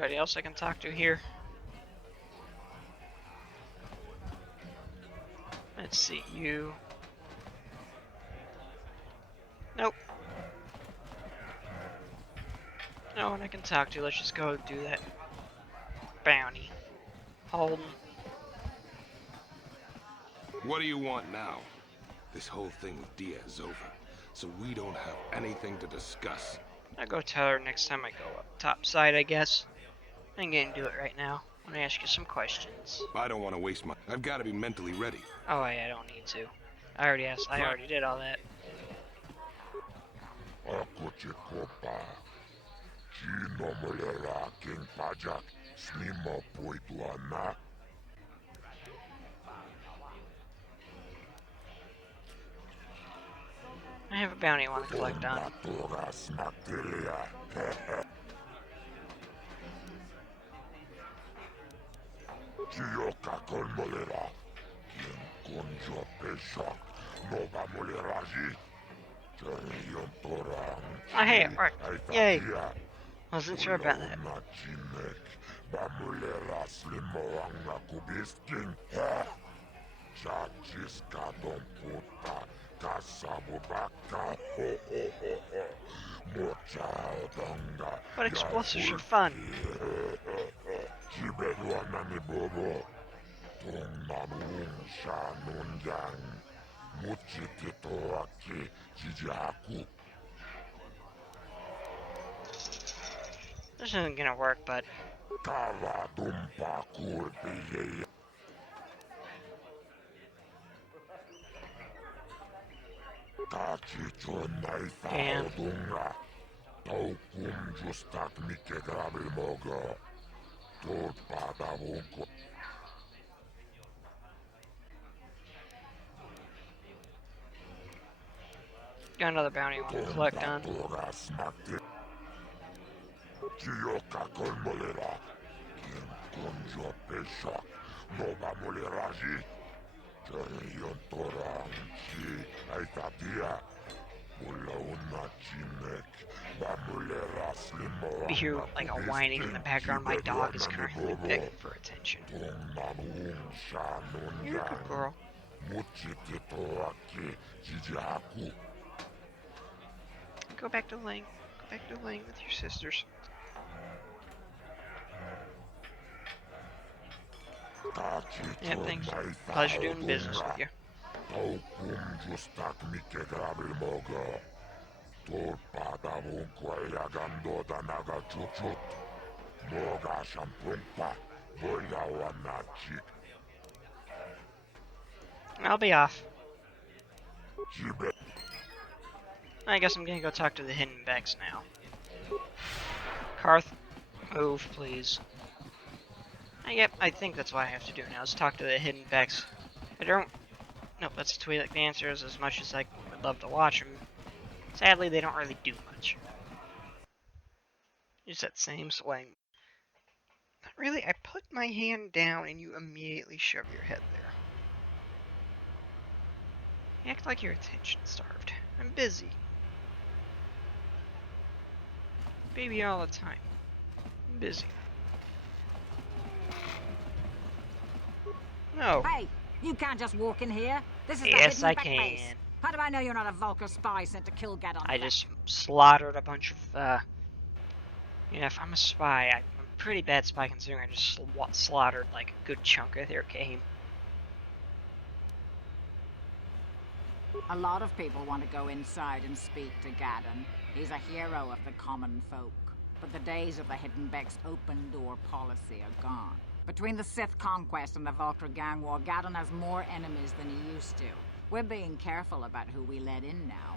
Anybody else I can talk to here? Let's see, you. Nope. No one I can talk to. Let's just go do that bounty. Holden. What do you want now? This whole thing with Dia is over, so we don't have anything to discuss. I'll go tell her next time I go up top side, I guess. I ain't gonna do it right now. I'm gonna ask you some questions. I don't want to waste my... I've got to be mentally ready. Oh, yeah, I don't need to. I already asked. I already did all that. I have a bounty I want to collect on. Oh, hey, it worked. Yay. Wasn't sure about that. But explosives are fun. This isn't gonna work, but... Damn. Got another bounty I want to collect on. You hear like a whining in the background. My dog is currently begging for attention. You're a good girl. Go back to Lang. Go back to Lang with your sisters. Yeah, thanks. Pleasure doing business with you. I'll be off. I guess I'm gonna go talk to the hidden Becks now. Karth, move, please. Yep, I think that's what I have to do now, is talk to the hidden Becks. I don't... Nope, that's the way the answer is, as much as I would love to watch them. Sadly, they don't really do much. Just that same swing. Really, I put my hand down and you immediately shove your head there. You act like you're attention starved. I'm busy. Baby all the time. I'm busy. No. Hey, you can't just walk in here. This is Yes, the I hidden back base. can. How do I know you're not a Vulcan spy sent to kill Gadon? I just slaughtered a bunch of, you know, if I'm a spy, I'm a pretty bad spy considering I just slaughtered, like, a good chunk of their game. A lot of people want to go inside and speak to Gadon. He's a hero of the common folk. But the days of the Hidden Beck's open-door policy are gone. Between the Sith conquest and the Vulcan gang war, Gadon has more enemies than he used to. We're being careful about who we let in now.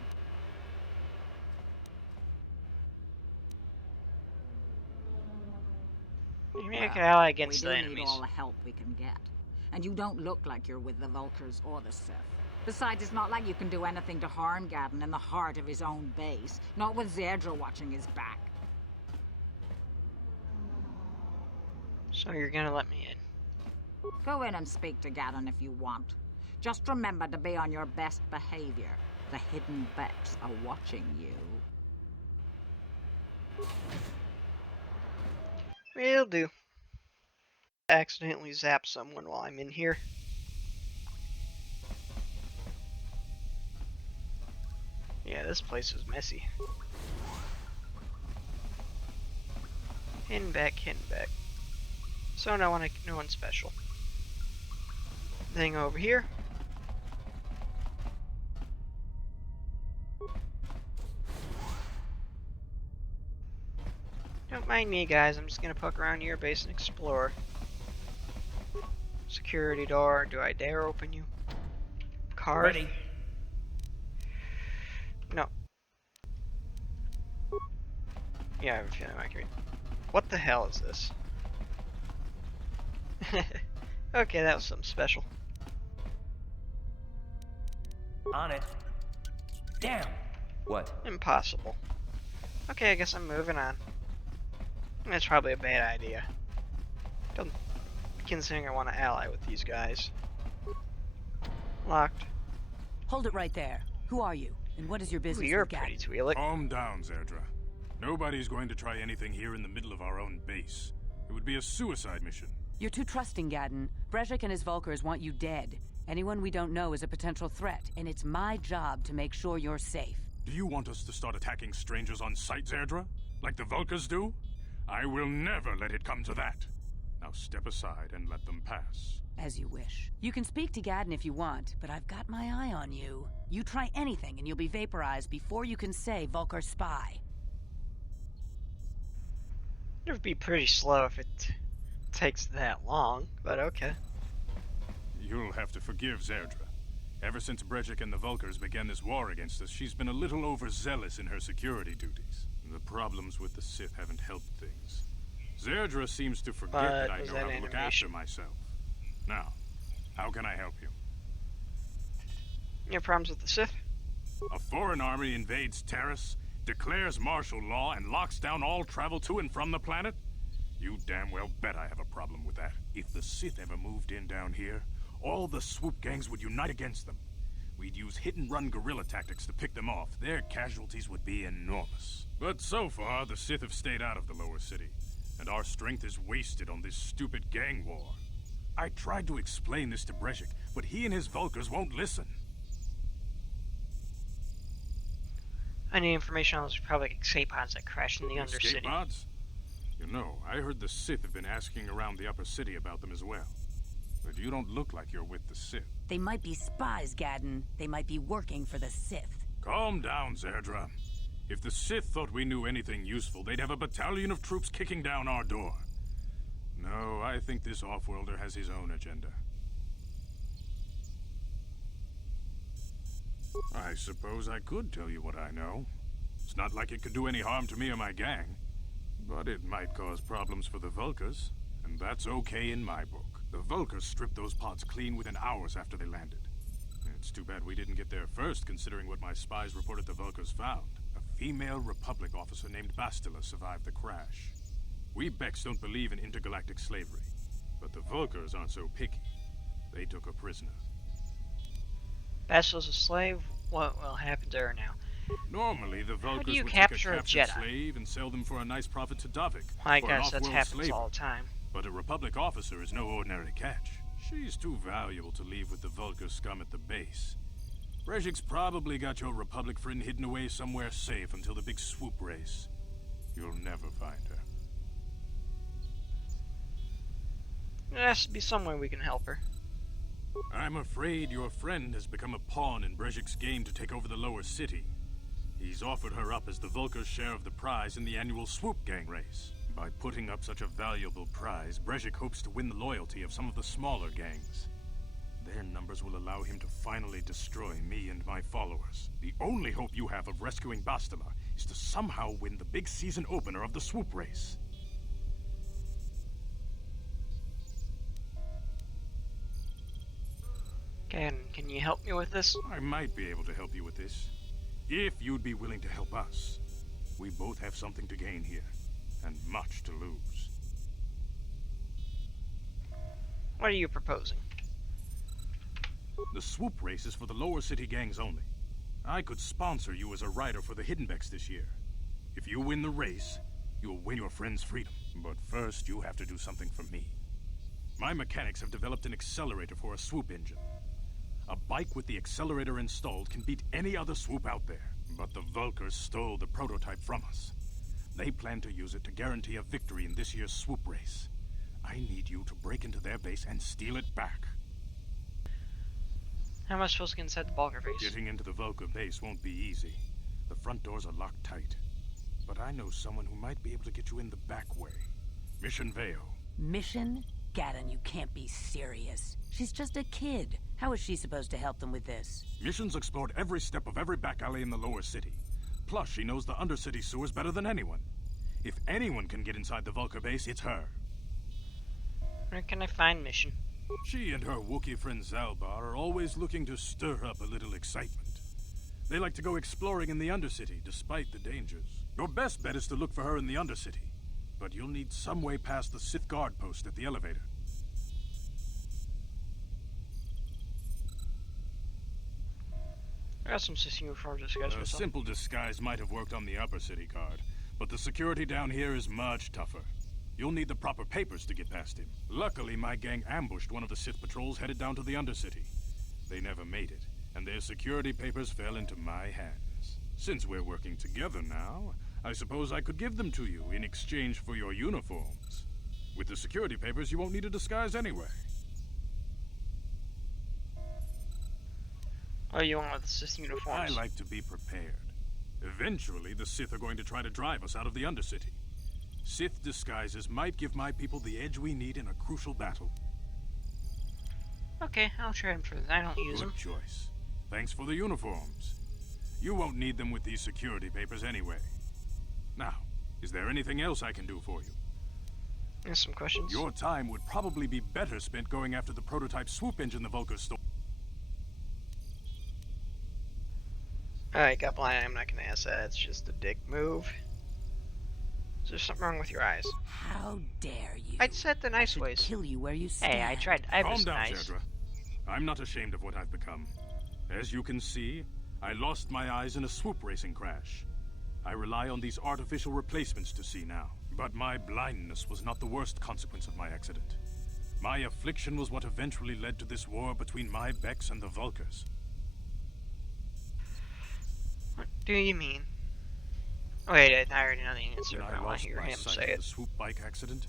You make an ally against We the do need enemies. all the help we can get. And you don't look like you're with the Vulkars or the Sith. Besides, it's not like you can do anything to harm Gadon in the heart of his own base. Not with Zedra watching his back. So you're gonna let me in? Go in and speak to Gadon if you want. Just remember to be on your best behavior. The Hidden Becks are watching you. Will do. Accidentally zap someone while I'm in here. Yeah, this place is messy. Hidden back. So no one special. Thing over here. Don't mind me, guys. I'm just gonna poke around your base and explore. Security door. Do I dare open you? Card? Ready. No. Yeah, I have a feeling I can read. What the hell is this? Okay, that was something special. On it. Damn. What? Impossible. Okay, I guess I'm moving on. That's probably a bad idea. Don't considering I want to ally with these guys. Locked. Hold it right there. Who are you? And what is your Ooh, business you're with pretty Gat? Twi'lek. Calm down, Zerdra. Nobody's going to try anything here in the middle of our own base. It would be a suicide mission. You're too trusting, Gadden. Brezhik and his Vulkars want you dead. Anyone we don't know is a potential threat, and it's my job to make sure you're safe. Do you want us to start attacking strangers on sight, Zerdra? Like the Vulkars do? I will never let it come to that. Now step aside and let them pass. As you wish. You can speak to Gadden if you want, but I've got my eye on you. You try anything and you'll be vaporized before you can say Vulkar spy. It would be pretty slow if it takes that long, but okay. You'll have to forgive Zerdra. Ever since Brejik and the Vulkars began this war against us, she's been a little overzealous in her security duties. The problems with the Sith haven't helped things. Zerdra seems to forget that I know how to look after myself. Now, how can I help you? Your problems with the Sith? A foreign army invades Terrace, declares martial law, and locks down all travel to and from the planet? You damn well bet I have a problem with that. If the Sith ever moved in down here, all the swoop gangs would unite against them. We'd use hit-and-run guerrilla tactics to pick them off. Their casualties would be enormous. But so far, the Sith have stayed out of the lower city, and our strength is wasted on this stupid gang war. I tried to explain this to Brejik, but he and his Vulkars won't listen. I need information on those Republic escape pods that crashed in the Undercity. Escape pods? You know, I heard the Sith have been asking around the upper city about them as well. But you don't look like you're with the Sith. They might be spies, Gadden. They might be working for the Sith. Calm down, Zerdra. If the Sith thought we knew anything useful, they'd have a battalion of troops kicking down our door. No, I think this off-worlder has his own agenda. I suppose I could tell you what I know. It's not like it could do any harm to me or my gang. But it might cause problems for the Vulkars, and that's okay in my book. The Vulkars stripped those pods clean within hours after they landed. It's too bad we didn't get there first, considering what my spies reported the Vulkars found. A female Republic officer named Bastila survived the crash. We Becks don't believe in intergalactic slavery, but the Vulkars aren't so picky. They took her prisoner. Bastila's a slave? What will happen to her now? Normally, the Vulkars you would capture take a a captured Jedi? slave and sell them for a nice profit to Davik. I for an guess that off-world happens slaver. all the time. But a Republic officer is no ordinary catch. She's too valuable to leave with the Vulkar scum at the base. Brejik's probably got your Republic friend hidden away somewhere safe until the big swoop race. You'll never find her. There has to be some way we can help her. I'm afraid your friend has become a pawn in Brejik's game to take over the lower city. He's offered her up as the Vulkar's share of the prize in the annual swoop gang race. By putting up such a valuable prize, Brejik hopes to win the loyalty of some of the smaller gangs. Their numbers will allow him to finally destroy me and my followers. The only hope you have of rescuing Bastila is to somehow win the big season opener of the swoop race. Can you help me with this? I might be able to help you with this, if you'd be willing to help us. We both have something to gain here, and much to lose. What are you proposing? The swoop race is for the lower city gangs only. I could sponsor you as a rider for the Hidden Becks this year. If you win the race, you'll win your friend's freedom. But first, you have to do something for me. My mechanics have developed an accelerator for a swoop engine. A bike with the accelerator installed can beat any other swoop out there. But the Vulkars stole the prototype from us. They plan to use it to guarantee a victory in this year's swoop race. I need you to break into their base and steal it back. How am I supposed to get inside the Vulkar base? Getting into the Vulkar base won't be easy. The front doors are locked tight. But I know someone who might be able to get you in the back way. Mission Veo. Mission? Gaddon, you can't be serious. She's just a kid. How is she supposed to help them with this? Mission's explored every step of every back alley in the lower city. Plus, she knows the undercity sewers better than anyone. If anyone can get inside the Vulkar base, it's her. Where can I find Mission? She and her Wookiee friend Zalbar are always looking to stir up a little excitement. They like to go exploring in the undercity, despite the dangers. Your best bet is to look for her in the undercity. But you'll need some way past the Sith guard post at the elevator. I got some Sith uniforms to disguise A myself. simple disguise might have worked on the upper city guard, but the security down here is much tougher. You'll need the proper papers to get past him. Luckily, my gang ambushed one of the Sith patrols headed down to the undercity. They never made it, and their security papers fell into my hands. Since we're working together now, I suppose I could give them to you in exchange for your uniforms. With the security papers, you won't need a disguise anyway. Oh, you want the Sith I uniforms? like to be prepared. Eventually, the Sith are going to try to drive us out of the Undercity. Sith disguises might give my people the edge we need in a crucial battle. Okay, I'll try them for that. I don't use them. Good choice. Thanks for the uniforms. You won't need them with these security papers anyway. Now, is there anything else I can do for you? There's some questions. Your time would probably be better spent going after the prototype swoop engine the Vulkars stole. Alright, got blind. I'm not gonna ask that. It's just a dick move. Is there something wrong with your eyes? How dare you? I'd said the I nice should ways. kill you where you stand. Hey, I tried. I Calm was down, nice. Zedra. I'm not ashamed of what I've become. As you can see, I lost my eyes in a swoop racing crash. I rely on these artificial replacements to see now. But my blindness was not the worst consequence of my accident. My affliction was what eventually led to this war between my Becks and the Vulkars. What do you mean? Oh, wait, I already know the answer. When I I want to lost hear my him sight say in it. the swoop bike accident,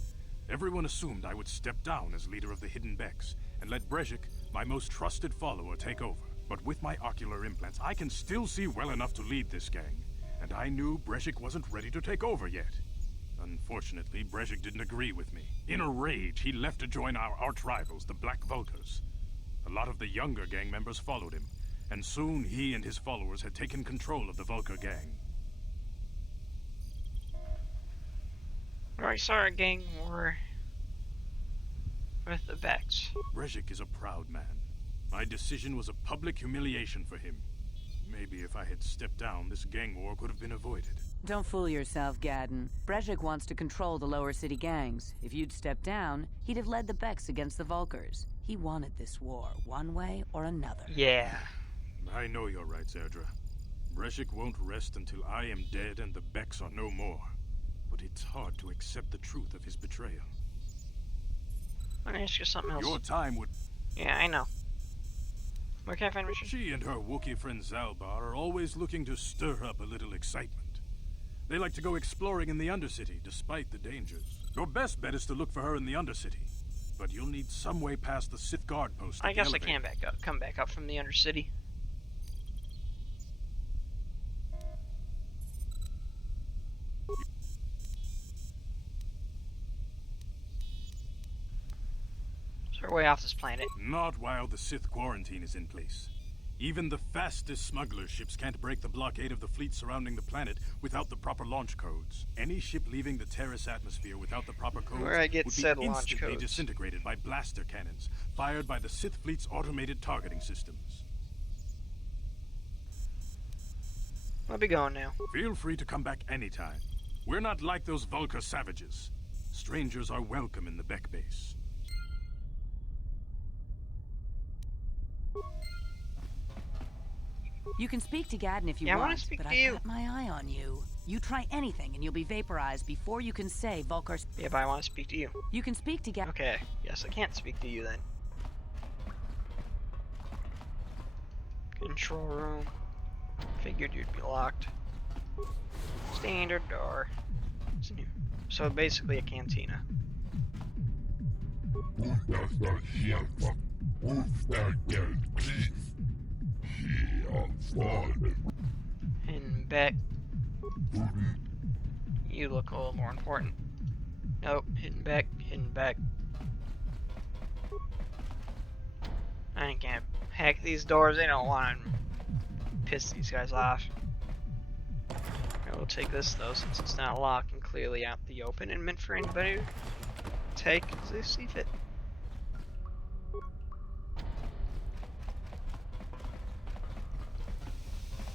everyone assumed I would step down as leader of the Hidden Becks and let Brejik, my most trusted follower, take over. But with my ocular implants, I can still see well enough to lead this gang, and I knew Brejik wasn't ready to take over yet. Unfortunately, Brejik didn't agree with me. In a rage, he left to join our arch-rivals, the Black Vulkars. A lot of the younger gang members followed him, and soon he and his followers had taken control of the Vulkar gang. I saw a gang war with the Becks. Brejik is a proud man. My decision was a public humiliation for him. Maybe if I had stepped down, this gang war could have been avoided. Don't fool yourself, Gaddon. Brejik wants to control the lower city gangs. If you'd stepped down, he'd have led the Becks against the Vulkars. He wanted this war, one way or another. Yeah. I know you're right, Zerdra. Brejik won't rest until I am dead and the Becks are no more. But it's hard to accept the truth of his betrayal. Let me ask you something else. Your time would... Yeah, I know. Where can I find Richard? She and her Wookiee friend Zalbar are always looking to stir up a little excitement. They like to go exploring in the Undercity, despite the dangers. Your best bet is to look for her in the Undercity. But you'll need some way past the Sith guard post at I the guess I elevator. can come back up from the Undercity. So we're way off this planet. Not while the Sith quarantine is in place. Even the fastest smuggler ships can't break the blockade of the fleet surrounding the planet without the proper launch codes. Any ship leaving the Terrace atmosphere without the proper codes Where I get would said be launch instantly codes. disintegrated by blaster cannons fired by the Sith fleet's automated targeting systems. I'll be going now. Feel free to come back anytime. We're not like those Vulkar savages. Strangers are welcome in the Beck base. You can speak to Gaddon if you Yeah, I want, wanna speak but to I've you. got my eye on you. You try anything and you'll be vaporized before you can say Volkar's... Yeah, but I want to speak to you. You can speak to Gadden. Okay, yes, I can't speak to you then. Control room. Figured you'd be locked. Standard door. So basically a cantina. And Beck, you look a little more important. Nope, hidden back, hidden back. I can't hack these doors. They don't want to piss these guys off. I will take this though, since it's not locked and clearly out the open and meant for anybody to take as they see fit.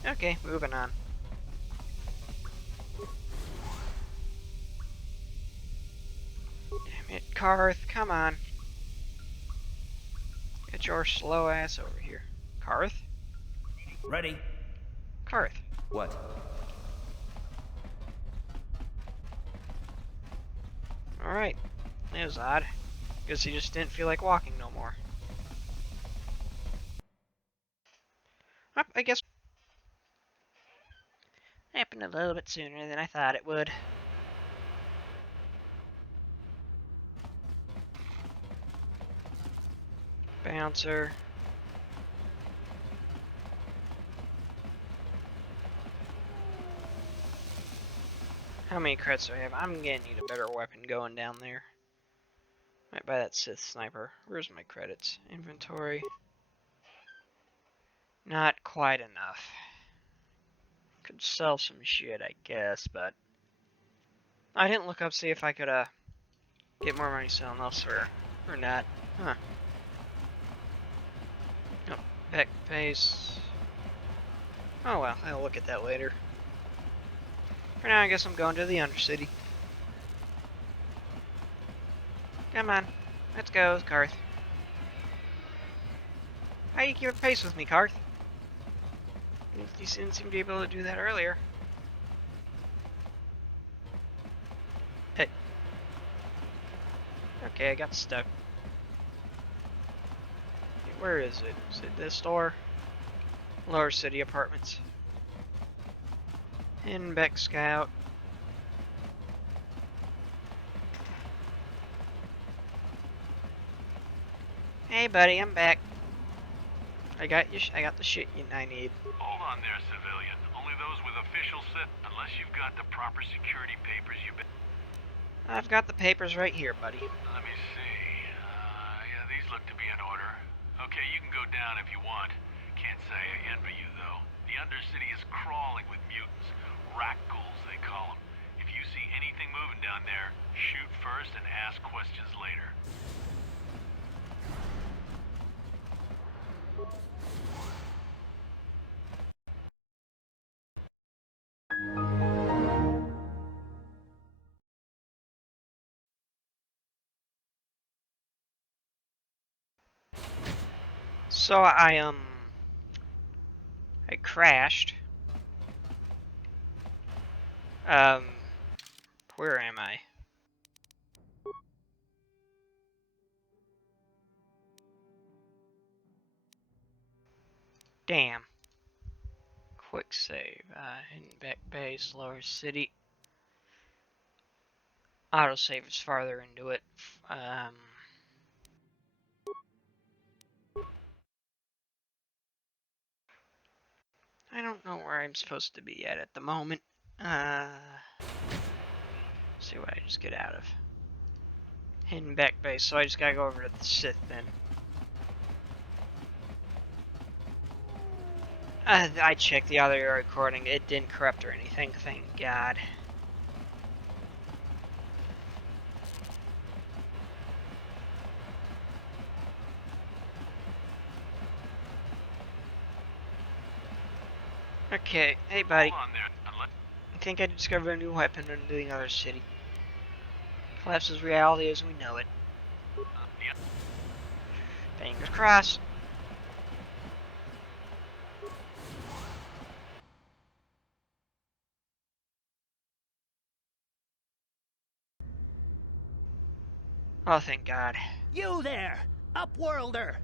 Okay, moving on. Damn it, Karth, come on. Get your slow ass over here. Karth? Ready? Karth. What? Alright. That was odd. Guess he just didn't feel like walking no more. Oh, I guess happened a little bit sooner than I thought it would. Bouncer. How many credits do I have? I'm gonna need a better weapon going down there. Might buy that Sith sniper. Where's my credits? Inventory. Not quite enough. Could sell some shit, I guess, but I didn't look up see if I could get more money selling elsewhere or not. Huh. Nope. Back pace. Oh well, I'll look at that later. For now, I guess I'm going to the Undercity. Come on. Let's go, Karth. How do you keep pace with me, Karth? You didn't seem to be able to do that earlier. Hey. Okay, I got stuck. Where is it? Is it this door? Lower City Apartments. Hinbeck Scout. Hey buddy, I'm back. I got the shit I need. Hold on there, civilian. Only those with official Sith, unless you've got the proper security papers, I've got the papers right here, buddy. Let me see. Yeah, these look to be in order. Okay, you can go down if you want. Can't say I envy you, though. The Undercity is crawling with mutants. Rat ghouls, they call them. If you see anything moving down there, shoot first and ask questions later. So I crashed. Where am I? Damn. Quick save. Hidden back base, lower city. Autosave is farther into it. I don't know where I'm supposed to be at the moment. See what I just get out of. Hidden back base, so I just gotta go over to the Sith then. I checked the audio recording, it didn't corrupt or anything, thank God. Okay, hey buddy. Hold on there. I think I discovered a new weapon in the other city. Collapses reality as we know it. Yeah. Fingers crossed. Oh, thank God. You there, Upworlder!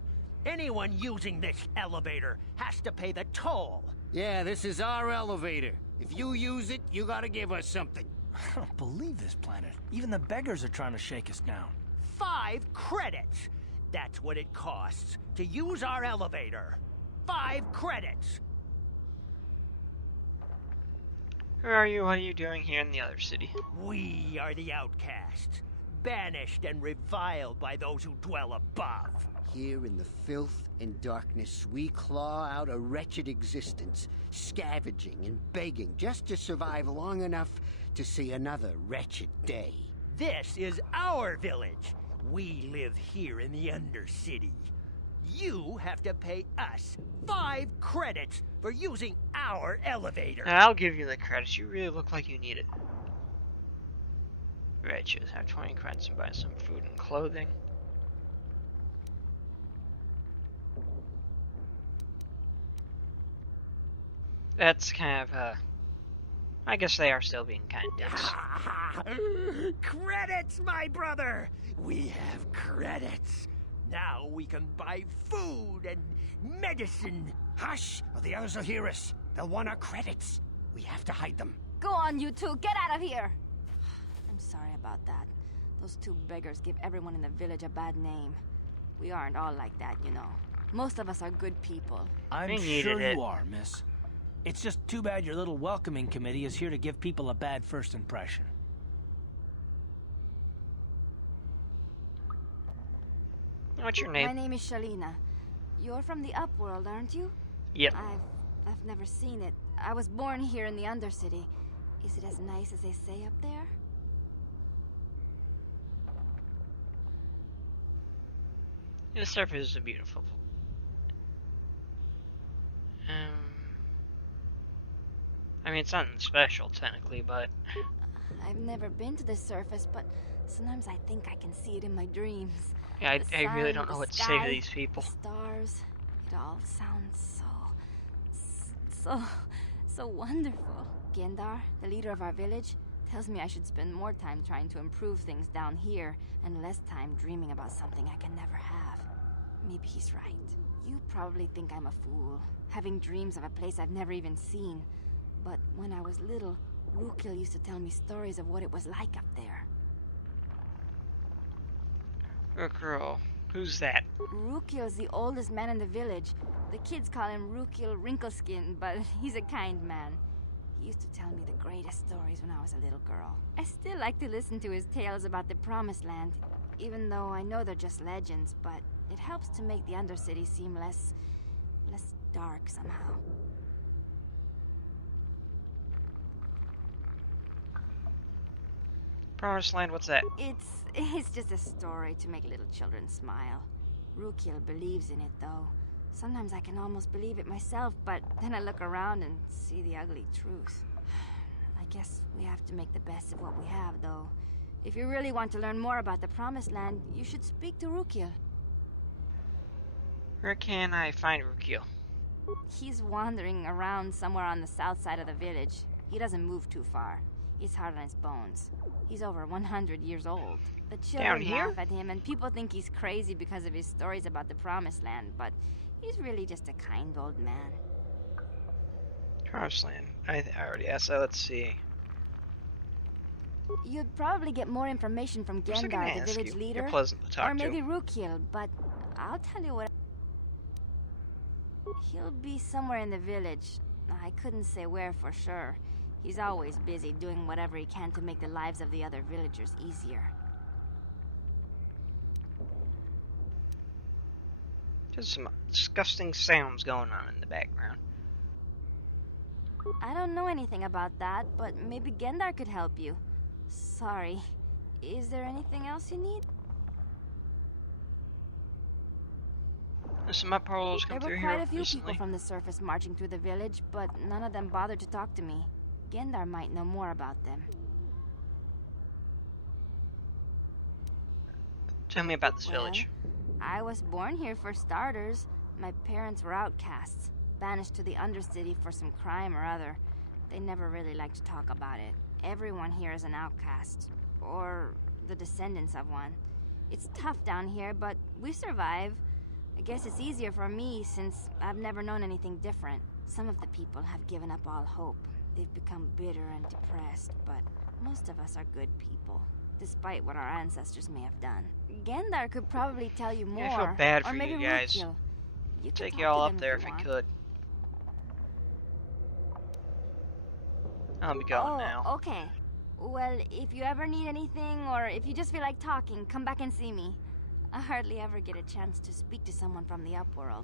Anyone using this elevator has to pay the toll. Yeah, this is our elevator. If you use it, you gotta give us something. I don't believe this planet. Even the beggars are trying to shake us down. 5 credits! That's what it costs to use our elevator. 5 credits! Who are you? What are you doing here in the other city? We are the outcasts, banished and reviled by those who dwell above. Here in the filth and darkness, we claw out a wretched existence, scavenging and begging just to survive long enough to see another wretched day. This is our village. We live here in the Undercity. You have to pay us 5 credits for using our elevator. I'll give you the credits. You really look like you need it. Riches. Have 20 credits and buy some food and clothing. That's kind of, I guess they are still being kind of dicks. Credits, my brother! We have credits. Now we can buy food and medicine. Hush, or the others will hear us. They'll want our credits. We have to hide them. Go on, you two. Get out of here. I'm sorry about that. Those 2 beggars give everyone in the village a bad name. We aren't all like that, you know. Most of us are good people. I'm sure you are, miss. It's just too bad your little welcoming committee is here to give people a bad first impression. What's your name? My name is Shalina. You're from the Upworld, aren't you? Yep. I've never seen it. I was born here in the Undercity. Is it as nice as they say up there? The surface is beautiful. I mean, it's nothing special, technically, but... I've never been to the surface, but sometimes I think I can see it in my dreams. Yeah, I really sun, don't know the what to say sky, to these people. The stars, it all sounds so wonderful. Gendar, the leader of our village, tells me I should spend more time trying to improve things down here and less time dreaming about something I can never have. Maybe he's right. You probably think I'm a fool, having dreams of a place I've never even seen. But when I was little, Rukil used to tell me stories of what it was like up there. Girl, who's that? Rukil's the oldest man in the village. The kids call him Rukil Wrinkleskin, but he's a kind man. He used to tell me the greatest stories when I was a little girl. I still like to listen to his tales about the Promised Land, even though I know they're just legends, but it helps to make the Undercity seem less dark somehow. Promised Land, what's that? It's just a story to make little children smile. Rukil believes in it, though. Sometimes I can almost believe it myself, but then I look around and see the ugly truth. I guess we have to make the best of what we have, though. If you really want to learn more about the Promised Land, you should speak to Rukil. Where can I find Rukil? He's wandering around somewhere on the south side of the village. He doesn't move too far. He's hard on his bones. He's over 100 years old. The children laugh at him, and people think he's crazy because of his stories about the Promised Land, but he's really just a kind old man. Promised Land. I already asked that. Let's see. You'd probably get more information from Gendar, the village leader, You're pleasant to talk or maybe to. Rukil, but I'll tell you what. He'll be somewhere in the village. I couldn't say where for sure. He's always busy doing whatever he can to make the lives of the other villagers easier. There's some disgusting sounds going on in the background. I don't know anything about that, but maybe Gendar could help you. Sorry. Is there anything else you need? There's some upholders come There through were here quite a few recently. people from the surface marching through the village, but none of them bothered to talk to me. Gendar might know more about them. Tell me about this village. I was born here for starters. My parents were outcasts, banished to the Undercity for some crime or other. They never really liked to talk about it. Everyone here is an outcast, or the descendants of one. It's tough down here, but we survive. I guess it's easier for me since I've never known anything different. Some of the people have given up all hope. They've become bitter and depressed, but most of us are good people, despite what our ancestors may have done. Gendar could probably tell you more. Yeah, I feel bad or for maybe you guys. Rukil. You could Take talk y'all to up them there if if you I want. could. I'll be going Oh, now. okay. Well, if you ever need anything, or if you just feel like talking, come back and see me. I hardly ever get a chance to speak to someone from the Upworld.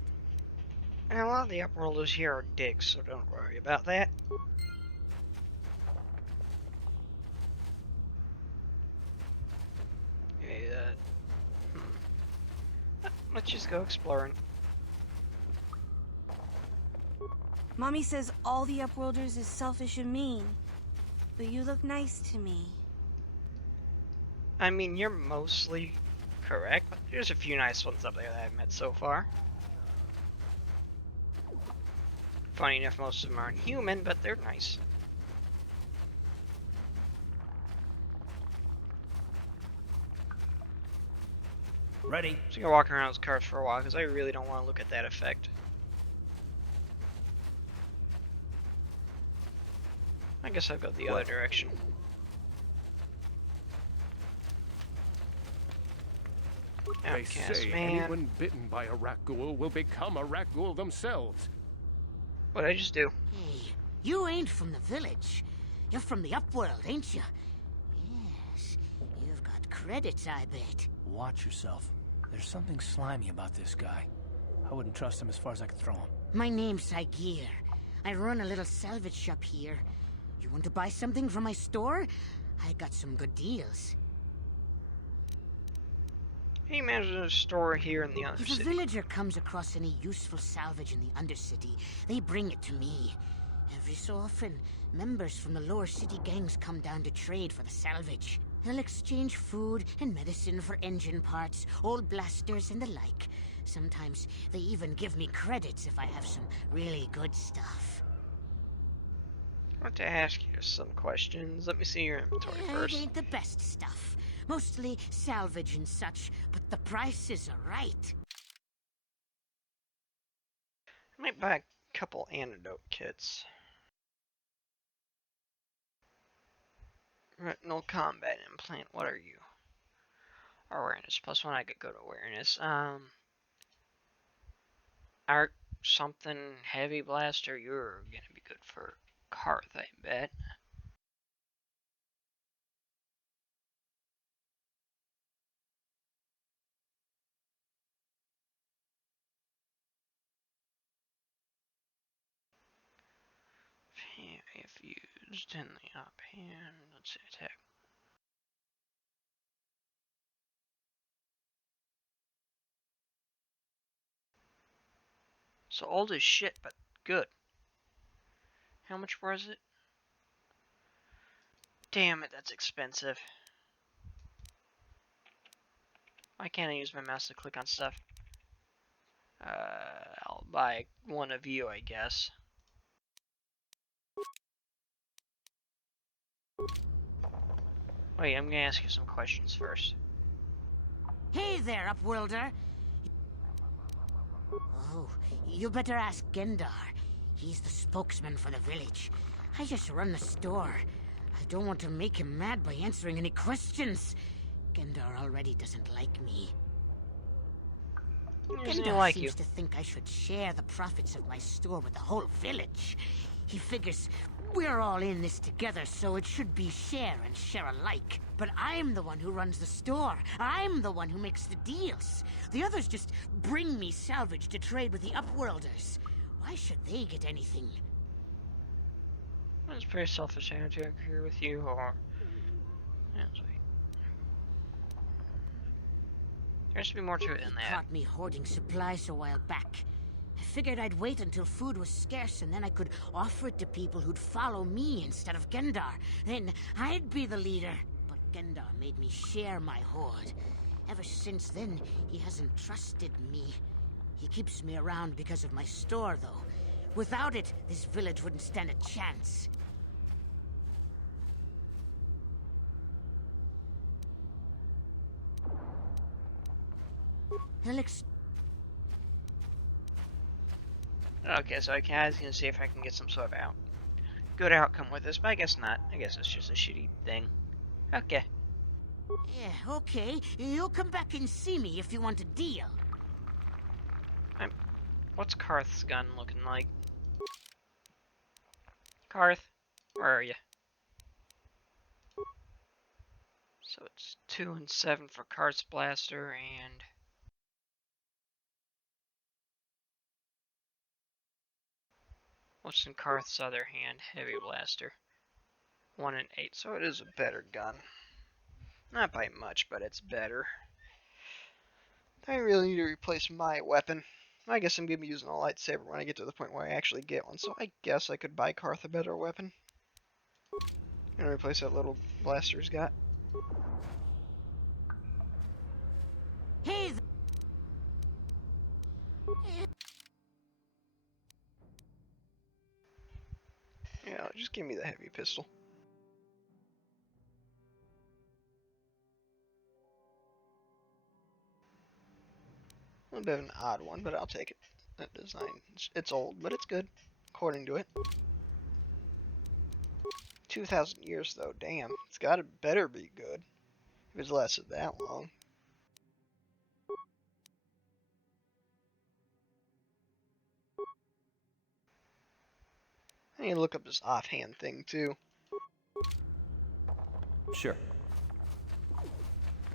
And a lot of the Upworlders here are dicks, so don't worry about that. Yeah, let's just go exploring. Mommy says all the Upworlders is selfish and mean. But you look nice to me. I mean, you're mostly correct, but there's a few nice ones up there that I've met so far. Funny enough, most of them aren't human, but they're nice. Ready? So I'm gonna walk around those cars for a while, because I really don't want to look at that effect. I guess I'll go the other direction. They say anyone bitten by a rat ghoul will become a rat ghoul themselves. What'd I just do? Hey, you ain't from the village. You're from the Upworld, ain't you? Yes, you've got credits, I bet. Watch yourself. There's something slimy about this guy. I wouldn't trust him as far as I could throw him. My name's Saigir. I run a little salvage shop here. You want to buy something from my store? I got some good deals. He manages a store here in the If a Undercity. villager comes across any useful salvage in the Undercity, they bring it to me. Every so often, members from the lower city gangs come down to trade for the salvage. They'll exchange food and medicine for engine parts, old blasters and the like. Sometimes they even give me credits if I have some really good stuff. I want to ask you some questions. Let me see your inventory It first. ain't the best stuff. Mostly salvage and such, but the prices are right. I might buy a couple antidote kits. Retinal combat implant. What are you? Awareness. +1. I could go to awareness. Arc something heavy blaster. You're gonna be good for Karth, I bet. If used in the offhand, let's see, attack. So old as shit, but good. How much was it? Damn it, that's expensive. Why can't I use my mouse to click on stuff? I'll buy one of you, I guess. Wait, I'm gonna ask you some questions first. Hey there, Upworlder! Oh, you better ask Gendar. He's the spokesman for the village. I just run the store. I don't want to make him mad by answering any questions. Gendar already doesn't like me. Gendar seems to think I should share the profits of my store with the whole village. He figures we're all in this together, so it should be share and share alike. But I'm the one who runs the store. I'm the one who makes the deals. The others just bring me salvage to trade with the Upworlders. Why should they get anything? That's pretty selfish. I have to agree with you, or... Yeah, sweet. There should be more to it than that. Caught me hoarding supplies a while back. I figured I'd wait until food was scarce and then I could offer it to people who'd follow me instead of Gendar. Then I'd be the leader. But Gendar made me share my hoard. Ever since then, he hasn't trusted me. He keeps me around because of my store, though. Without it, this village wouldn't stand a chance. Okay, so I was gonna see if I can get some sort of good outcome with this, but I guess not. I guess it's just a shitty thing. Okay. Yeah, okay. You'll come back and see me if you want a deal. What's Karth's gun looking like? Karth, where are you? So it's 2 and 7 for Karth's blaster, and what's in Karth's other hand? Heavy blaster. 1 and 8, so it is a better gun. Not by much, but it's better. I really need to replace my weapon. I guess I'm going to be using a lightsaber when I get to the point where I actually get one, so I guess I could buy Karth a better weapon. And replace that little blaster he's got. Hey. Yeah, just give me the heavy pistol. A little bit of an odd one, but I'll take it. That design, it's old, but it's good, according to it. 2,000 years though, damn. It's gotta better be good. If it's lasted that long. I need to look up this offhand thing too. Sure.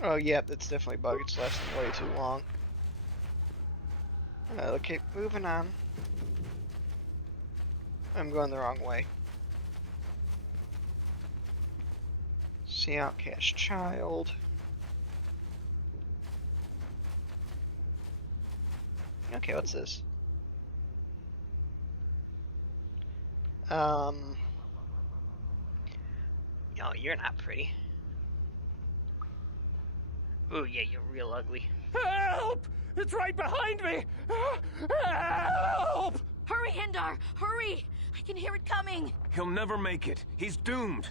Oh yeah, that's definitely bug. It's lasting way too long. Okay, moving on. I'm going the wrong way. See outcast child. Okay, what's this? Oh, you're not pretty. Ooh, yeah, you're real ugly. Help! It's right behind me! Help! Hurry, Hindar! Hurry! I can hear it coming! He'll never make it. He's doomed.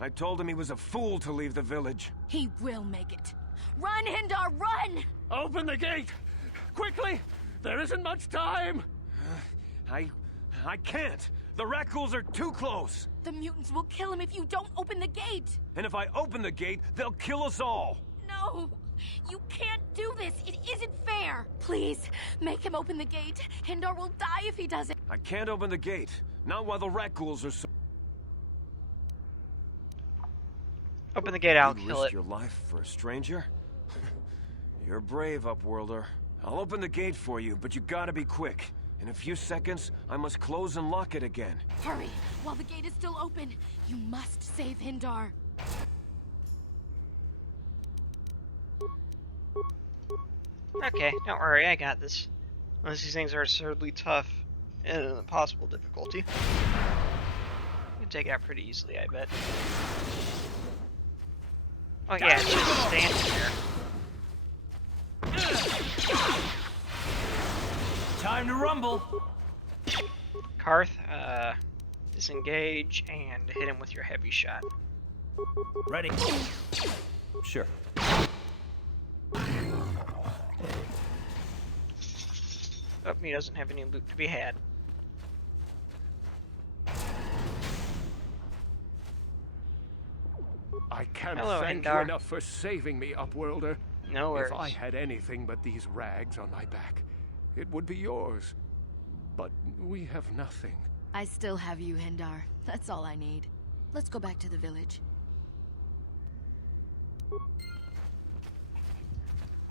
I told him he was a fool to leave the village. He will make it. Run, Hindar, run! Open the gate! Quickly! There isn't much time! I can't! The Rakghouls are too close! The mutants will kill him if you don't open the gate! And if I open the gate, they'll kill us all! No! You can't do this! It isn't fair! Please, make him open the gate. Hindar will die if he doesn't. I can't open the gate. Not while the Rakghouls are so... Open the gate, I'll You'd kill risk it. your life for a stranger? You're brave, Upworlder. I'll open the gate for you, but you gotta be quick. In a few seconds, I must close and lock it again. Hurry! While the gate is still open, you must save Hindar. Okay, don't worry, I got this. Unless these things are absurdly tough and an impossible difficulty. You can take it out pretty easily, I bet. Oh yeah, it's just standing there. Time to rumble. Karth, disengage and hit him with your heavy shot. Ready? Sure. Oh, he doesn't have any loot to be had. I can't Hello, thank you Hindar. enough for saving me, Upworlder. No worries. If I had anything but these rags on my back, it would be yours. But we have nothing. I still have you, Hindar. That's all I need. Let's go back to the village.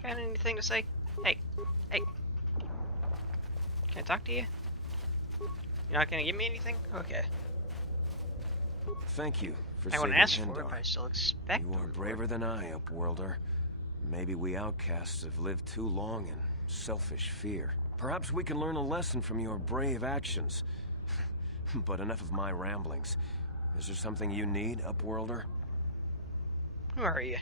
Got anything to say? Hey, hey. Can I talk to you? You're not gonna give me anything? Okay. Thank you for I saving wouldn't ask for Hindar. it, but I still expect You are the braver reward. than I, Upworlder. Maybe we outcasts have lived too long in selfish fear. Perhaps we can learn a lesson from your brave actions. But enough of my ramblings. Is there something you need, Upworlder? Who are you?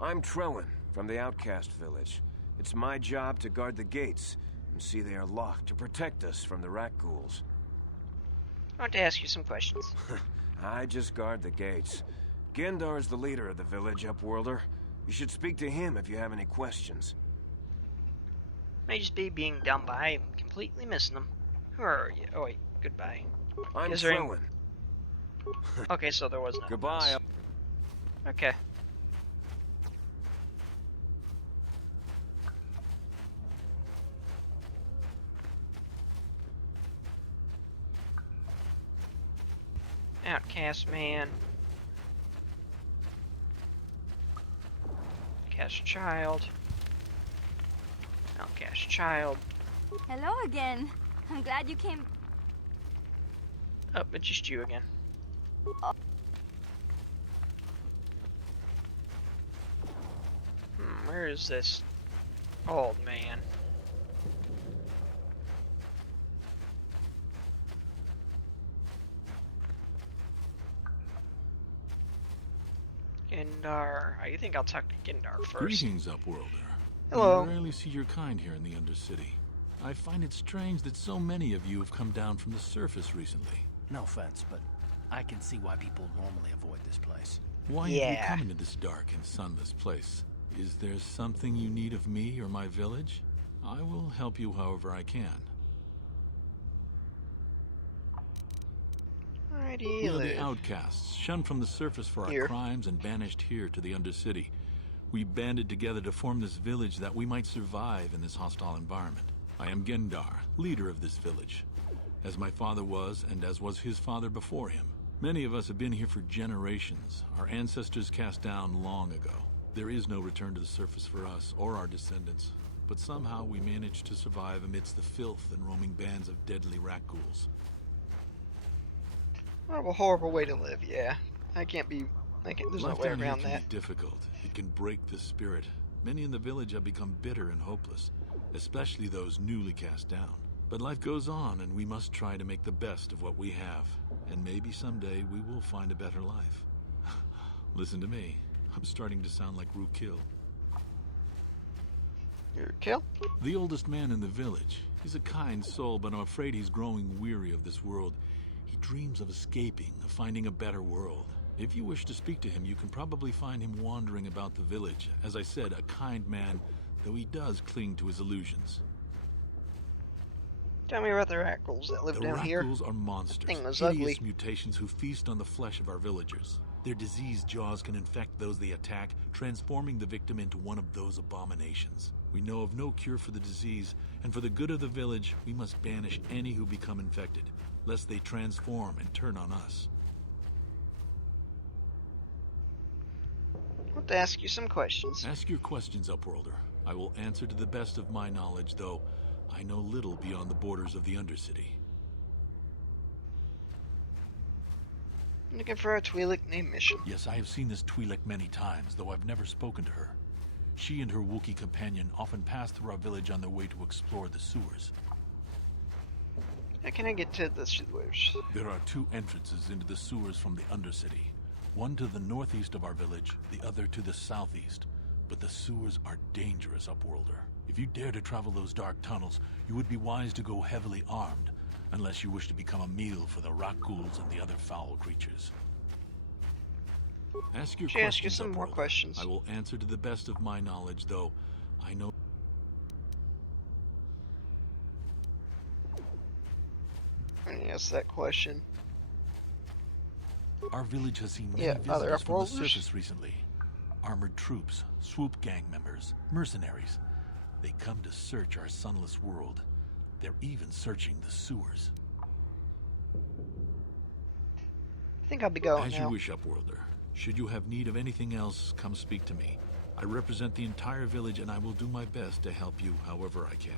I'm Trellin, from the Outcast Village. It's my job to guard the gates, and see they are locked to protect us from the Rakghouls. I want to ask you some questions. I just guard the gates. Gendar's the leader of the village, Upworlder. You should speak to him if you have any questions. May just be being dumb by completely missing them. Who are you? Oh wait, goodbye. I'm Considering- throwing. Okay, so there was no Goodbye. Okay. Outcast man. Outcast child. Outcast child. Hello again. I'm glad you came. Oh, it's just you again. Where is this old man? Gendar. I think I'll talk to Gendar first. Greetings, Upworlder. Hello. We rarely see your kind here in the Undercity. I find it strange that so many of you have come down from the surface recently. No offense, but I can see why people normally avoid this place. Why have you come into this dark and sunless place? Is there something you need of me or my village? I will help you however I can. We are the outcasts, shunned from the surface for our crimes and banished here to the Undercity. We banded together to form this village that we might survive in this hostile environment. I am Gendar, leader of this village, as my father was and as was his father before him. Many of us have been here for generations, our ancestors cast down long ago. There is no return to the surface for us or our descendants, but somehow we managed to survive amidst the filth and roaming bands of deadly rat ghouls. What a horrible way to live, yeah. There's no Life way down here around can that. be difficult. It can break the spirit. Many in the village have become bitter and hopeless, especially those newly cast down. But life goes on, and we must try to make the best of what we have. And maybe someday we will find a better life. Listen to me. I'm starting to sound like Rookil. You're Kill? The oldest man in the village. He's a kind soul, but I'm afraid he's growing weary of this world. He dreams of escaping, of finding a better world. If you wish to speak to him, you can probably find him wandering about the village. As I said, a kind man, though he does cling to his illusions. Tell me about the rat ghouls that live down here. The rat ghouls are monsters, Thing was hideous ugly. mutations who feast on the flesh of our villagers. Their diseased jaws can infect those they attack, transforming the victim into one of those abominations. We know of no cure for the disease, and for the good of the village, we must banish any who become infected, lest they transform and turn on us. I want to ask you some questions. Ask your questions, Upworlder. I will answer to the best of my knowledge, though I know little beyond the borders of the Undercity. I'm looking for a Twi'lek named Mission. Yes, I have seen this Twi'lek many times, though I've never spoken to her. She and her Wookiee companion often pass through our village on their way to explore the sewers. How can I get to the sewers? There are two entrances into the sewers from the Undercity. One to the northeast of our village, the other to the southeast. But the sewers are dangerous, Upworlder. If you dare to travel those dark tunnels, you would be wise to go heavily armed, unless you wish to become a meal for the rat ghouls and the other foul creatures. Ask your Should I questions, ask you some more Upworlder. questions? I will answer to the best of my knowledge, though I know... I ask that question. Our village has seen many other visitors from the Upworlders? surface recently. Armored troops, swoop gang members, mercenaries. They come to search our sunless world. They're even searching the sewers. I think I'll be going As now. you wish, Upworlder. Should you have need of anything else, come speak to me. I represent the entire village, and I will do my best to help you however I can.